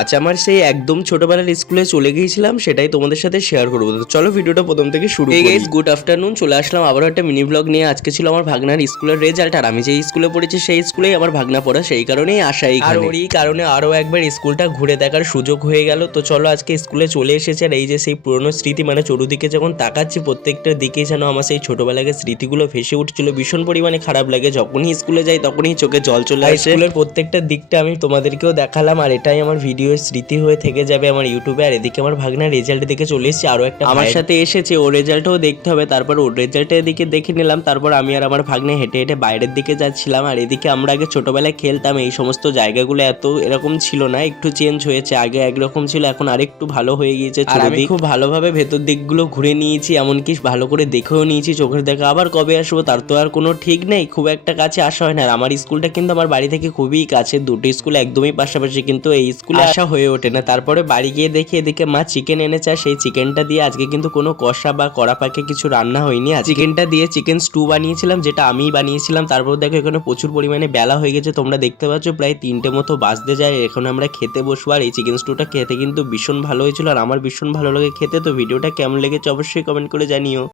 আচ্ছা, আমার সেই একদম ছোটবেলার স্কুলে চলে গিয়েছিলাম, সেটাই তোমাদের সাথে শেয়ার করবো। তো চলো ভিডিওটা প্রথম থেকে শুরু করি। Guys, good afternoon. চলে আসলাম আবারও একটা মিনি ব্লগ নিয়ে। আজকে ছিল আমার ভাগনার স্কুলের রেজাল্ট, আর আমি যেই স্কুলে পড়েছি সেই স্কুলেই আমার ভাগনা পড়া, সেই কারণেই আসা এইখানে। আর ওরই কারণে আরও একবার স্কুলটা ঘুরে দেখার সুযোগ হয়ে গেল। তো চলো আজকে স্কুলে চলে এসেছে, আর এই যে সেই পুরনো স্মৃতি, মানে চতুর্দিকে যখন তাকাচ্ছি প্রত্যেকটা দিকেই যেন আমার সেই ছোটবেলাকে স্মৃতিগুলো ভেসে উঠছিল। ভীষণ পরিমাণে খারাপ লাগে, যখনই স্কুলে যাই তখনই চোখে জল চলে আসে। স্কুলের প্রত্যেকটা দিকটা আমি তোমাদেরকেও দেখালাম, আর এটাই আমার ভিডিওর স্মৃতি হয়ে থেকে যাবে আমার ইউটিউবে। আর এদিকে আমার ভাগনার রেজাল্ট দেখে চলে এসেছি, আরও একটা আমার সাথে এসেছে, ওর রেজাল্টও দেখতে হবে। তারপর ওর রেজাল্টটা এদিকে দেখে নিলাম। তারপর আমি আর আমার ভাগ্নে হেঁটে হেঁটে বাইরের দিকে যাচ্ছিলাম। আর এদিকে আমরা আগে ছোটবেলায় খেলতাম, এই সমস্ত জায়গাগুলো এত এরকম ছিল না, একটু চেঞ্জ হয়েছে। আগে একরকম ছিল, এখন আরেকটু ভালো হয়ে গিয়েছে। আর আমি খুব ভালোভাবে ভেতর দিকগুলো ঘুরে নিয়েছি, এমনকি ভালো করে দেখেও নিয়েছি, চোখের দেখা। আবার কবে আসবো তার তো আর কোনো ঠিক নেই, খুব একটা কাছে আসা হয় না। আর আমার স্কুলটা কিন্তু আমার বাড়ি থেকে খুবই কাছে, দুটো স্কুল একদমই পাশাপাশি, কিন্তু এই স্কুলে আসা হয়ে ওঠে না। তারপরে বাড়ি গিয়ে দেখি এদিকে মা চিকেন এনেছে, আর সেই চিকেনটা দিয়ে আজকে কিন্তু কোনো কষা বা কড়া পাকে কিছু রান্না হয়নি। চিকেনটা দিয়ে চিকেন স্টু বানিয়েছিলাম, যেটা আমিই বানিয়েছিলাম। তারপর দেখো এখানে প্রচুর পরিমাণে বেলা হয়ে গেছে, তোমরা দেখতে পাচ্ছ প্রায় 3টে মতো বাজতে যায়। এখন আমরা খেতে বসবো, আর এই চিকেন স্টুটা খেতে কিন্তু ভীষণ ভালো হয়েছিল, আর আমার ভীষণ ভালো লাগে খেতে। তো ভিডিওটা কেমন লেগেছে অবশ্যই কমেন্ট করে জানিও।